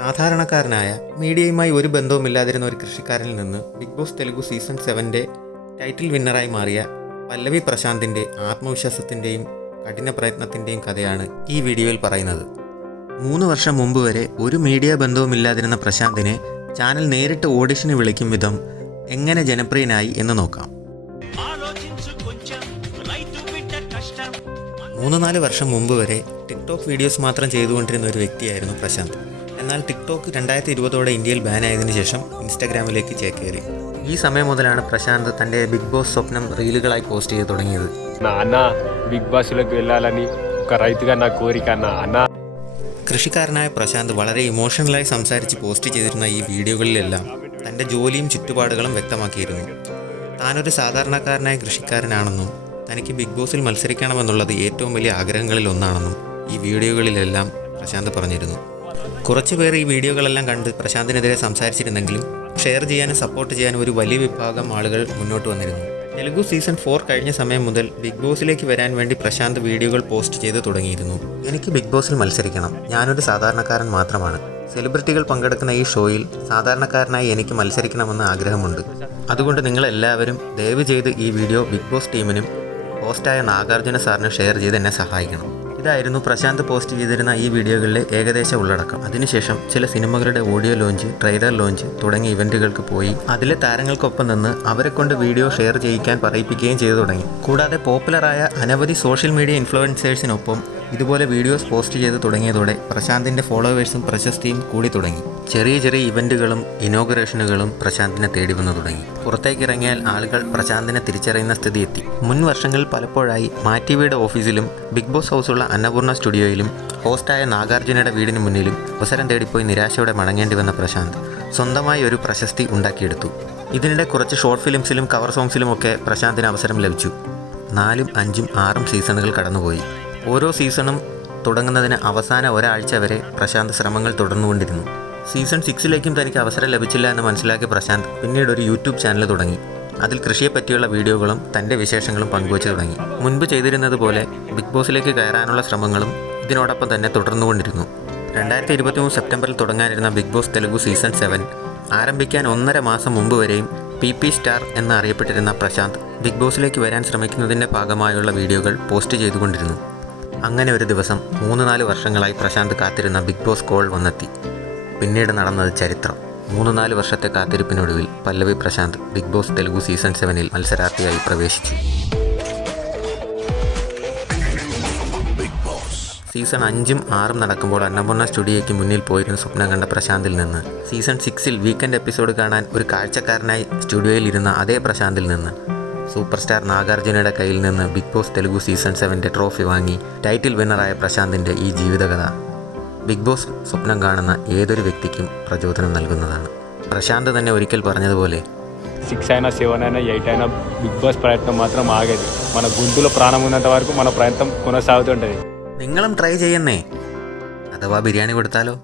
സാധാരണക്കാരനായ മീഡിയയുമായി ഒരു ബന്ധവുമില്ലാതിരുന്ന ഒരു കൃഷിക്കാരനിൽ നിന്ന് big Boss Telugu season 7 title വിന്നറായി മാറിയ പല്ലവി പ്രശാന്തിൻ്റെ ആത്മവിശ്വാസത്തിൻ്റെയും കഠിന പ്രയത്നത്തിൻ്റെയും കഥയാണ് ഈ വീഡിയോയിൽ പറയുന്നത്. 3 വർഷം മുമ്പ് വരെ ഒരു മീഡിയ ബന്ധവുമില്ലാതിരുന്ന പ്രശാന്തിനെ ചാനൽ നേരിട്ട് ഓഡിഷന് വിളിക്കും വിധം എങ്ങനെ ജനപ്രിയനായി എന്ന് നോക്കാം. 3-4 വർഷം മുമ്പ് വരെ ടിക്ടോക്ക് വീഡിയോസ് മാത്രം ചെയ്തുകൊണ്ടിരുന്ന ഒരു വ്യക്തിയായിരുന്നു പ്രശാന്ത്. എന്നാൽ ടിക്ടോക്ക് 2020 ഇന്ത്യയിൽ ബാൻ ആയതിനു ശേഷം ഇൻസ്റ്റാഗ്രാമിലേക്ക് ചേക്കേറി. ഈ സമയം മുതലാണ് പ്രശാന്ത് തൻ്റെ ബിഗ് ബോസ് സ്വപ്നം റീലുകളായി പോസ്റ്റ് ചെയ്ത് തുടങ്ങിയത്. കൃഷിക്കാരനായ പ്രശാന്ത് വളരെ ഇമോഷണലായി സംസാരിച്ച് പോസ്റ്റ് ചെയ്തിരുന്ന ഈ വീഡിയോകളിലെല്ലാം തൻ്റെ ജോലിയും ചുറ്റുപാടുകളും വ്യക്തമാക്കിയിരുന്നു. താനൊരു സാധാരണക്കാരനായ കൃഷിക്കാരനാണെന്നും തനിക്ക് ബിഗ് ബോസിൽ മത്സരിക്കണമെന്നുള്ളത് ഏറ്റവും വലിയ ആഗ്രഹങ്ങളിൽ ഒന്നാണെന്നും ഈ വീഡിയോകളിലെല്ലാം പ്രശാന്ത് പറഞ്ഞിരുന്നു. കുറച്ച് പേർ ഈ വീഡിയോകളെല്ലാം കണ്ട് പ്രശാന്തിനെതിരെ സംസാരിച്ചിരുന്നെങ്കിലും ഷെയർ ചെയ്യാനും സപ്പോർട്ട് ചെയ്യാനും ഒരു വലിയ വിഭാഗം ആളുകൾ മുന്നോട്ട് വന്നിരുന്നു. തെലുഗു സീസൺ 4 കഴിഞ്ഞ സമയം മുതൽ ബിഗ് ബോസിലേക്ക് വരാൻ വേണ്ടി പ്രശാന്ത് വീഡിയോകൾ പോസ്റ്റ് ചെയ്ത് തുടങ്ങിയിരുന്നു. എനിക്ക് ബിഗ് ബോസിൽ മത്സരിക്കണം, ഞാനൊരു സാധാരണക്കാരൻ മാത്രമാണ്. സെലിബ്രിറ്റികൾ പങ്കെടുക്കുന്ന ഈ ഷോയിൽ സാധാരണക്കാരനായി എനിക്ക് മത്സരിക്കണമെന്ന് ആഗ്രഹമുണ്ട്. അതുകൊണ്ട് നിങ്ങളെല്ലാവരും ദയവ് ചെയ്ത് ഈ വീഡിയോ ബിഗ് ബോസ് ടീമിനും ഹോസ്റ്റായ നാഗാർജുന സാറിന് ഷെയർ ചെയ്ത് എന്നെ സഹായിക്കണം. ഇതായിരുന്നു പ്രശാന്ത് പോസ്റ്റ് ചെയ്തിരുന്ന ഈ വീഡിയോകളിലെ ഏകദേശ ഉള്ളടക്കം. അതിനുശേഷം ചില സിനിമകളുടെ ഓഡിയോ ലോഞ്ച്, ട്രെയിലർ ലോഞ്ച് തുടങ്ങിയ ഇവൻറ്റുകൾക്ക് പോയി അതിലെ താരങ്ങൾക്കൊപ്പം നിന്ന് അവരെ കൊണ്ട് വീഡിയോ ഷെയർ ചെയ്യിക്കാൻ പറയിപ്പിക്കുകയും ചെയ്തു തുടങ്ങി. കൂടാതെ പോപ്പുലറായ അനവധി സോഷ്യൽ മീഡിയ ഇൻഫ്ലുവൻസേഴ്സിനൊപ്പം ഇതുപോലെ വീഡിയോസ് പോസ്റ്റ് ചെയ്ത് തുടങ്ങിയതോടെ പ്രശാന്തിൻ്റെ ഫോളോവേഴ്സും പ്രശസ്തിയും കൂടി തുടങ്ങി. ചെറിയ ചെറിയ ഇവൻറ്റുകളും ഇനോഗ്രേഷനുകളും പ്രശാന്തിനെ തേടി വന്നു തുടങ്ങി. പുറത്തേക്കിറങ്ങിയാൽ ആളുകൾ പ്രശാന്തിനെ തിരിച്ചറിയുന്ന സ്ഥിതി എത്തി. മുൻ വർഷങ്ങളിൽ പലപ്പോഴായി മാറ്റിവിയുടെ ഓഫീസിലും ബിഗ് ബോസ് ഹൗസുള്ള അന്നപൂർണ സ്റ്റുഡിയോയിലും ഹോസ്റ്റായ നാഗാർജുനയുടെ വീടിന് മുന്നിലും അവസരം തേടിപ്പോയി നിരാശയോടെ മടങ്ങേണ്ടി വന്ന പ്രശാന്ത് സ്വന്തമായി ഒരു പ്രശസ്തി ഉണ്ടാക്കിയെടുത്തു. ഇതിനിടെ കുറച്ച് ഷോർട്ട് ഫിലിംസിലും കവർ സോങ്സിലുമൊക്കെ പ്രശാന്തിന് അവസരം ലഭിച്ചു. 4, 5, 6 സീസണുകൾ കടന്നുപോയി. ഓരോ സീസണും തുടങ്ങുന്നതിന് അവസാന ഒരാഴ്ച വരെ പ്രശാന്ത് ശ്രമങ്ങൾ തുടർന്നുകൊണ്ടിരുന്നു. സീസൺ 6ലേക്കും തനിക്ക് അവസരം ലഭിച്ചില്ല എന്ന് മനസ്സിലാക്കിയ പ്രശാന്ത് പിന്നീട് ഒരു യൂട്യൂബ് ചാനൽ തുടങ്ങി. അതിൽ കൃഷിയെ പറ്റിയുള്ള വീഡിയോകളും തൻ്റെ വിശേഷങ്ങളും പങ്കുവച്ചു തുടങ്ങി. മുൻപ് ചെയ്തിരുന്നത് പോലെ ബിഗ് ബോസിലേക്ക് കയറാനുള്ള ശ്രമങ്ങളും ഇതിനോടൊപ്പം തന്നെ തുടർന്നുകൊണ്ടിരുന്നു. 2023 സെപ്റ്റംബറിൽ തുടങ്ങാനിരുന്ന ബിഗ് ബോസ് തെലുഗു സീസൺ 7 ആരംഭിക്കാൻ 1.5 മാസം മുമ്പ് വരെയും PP സ്റ്റാർ എന്നറിയപ്പെട്ടിരുന്ന പ്രശാന്ത് ബിഗ് ബോസിലേക്ക് വരാൻ ശ്രമിക്കുന്നതിൻ്റെ ഭാഗമായുള്ള വീഡിയോകൾ പോസ്റ്റ് ചെയ്തുകൊണ്ടിരുന്നു. അങ്ങനെ ഒരു ദിവസം 3-4 വർഷങ്ങളായി പ്രശാന്ത് കാത്തിരുന്ന ബിഗ് ബോസ് കോൾ വന്നെത്തി. പിന്നീട് നടന്നത് ചരിത്രം. 3-4 വർഷത്തെ കാത്തിരിപ്പിനൊടുവിൽ Pallavi Prashanth Bigg Boss Telugu season 7 മത്സരാർത്ഥിയായി പ്രവേശിച്ചു. സീസൺ 5ഉം 6ഉം നടക്കുമ്പോൾ അന്നപൂർണ സ്റ്റുഡിയോയ്ക്ക് മുന്നിൽ പോയിരുന്ന സ്വപ്നം കണ്ട പ്രശാന്തിൽ നിന്ന് സീസൺ 6ൽ വീക്കെൻഡ് എപ്പിസോഡ് കാണാൻ ഒരു കാഴ്ചക്കാരനായി സ്റ്റുഡിയോയിൽ ഇരുന്ന അതേ പ്രശാന്തിൽ നിന്ന് സൂപ്പർ സ്റ്റാർ നാഗാർജുനയുടെ കയ്യിൽ നിന്ന് big Boss Telugu season 7 trophy വാങ്ങി ടൈറ്റിൽ വിന്നറായ പ്രശാന്തിൻ്റെ ഈ ജീവിതകഥ ബിഗ് ബോസ് സ്വപ്നം കാണുന്ന ഏതൊരു వ్యక్తిക്കും ప్రచోదనం നൽകുന്നതാണ്. ప్రశాంత్ തന്നെ ఒరికల్ പറഞ്ഞതുപോലെ 6 అయినా 7 అయినా 8 అయినా బిగ్ బాస్ ప్రయత్నం మాత్రం ఆగేది. మన గొంతులో ప్రాణం ఉన్నంత వరకు మన ప్రయత్నం కొనసాగుతుంటుంది. നിങ്ങളും ട്രൈ ചെയ്യുന്നേ, അഥവാ ബിരിയാണി കൊടുത്താലോ?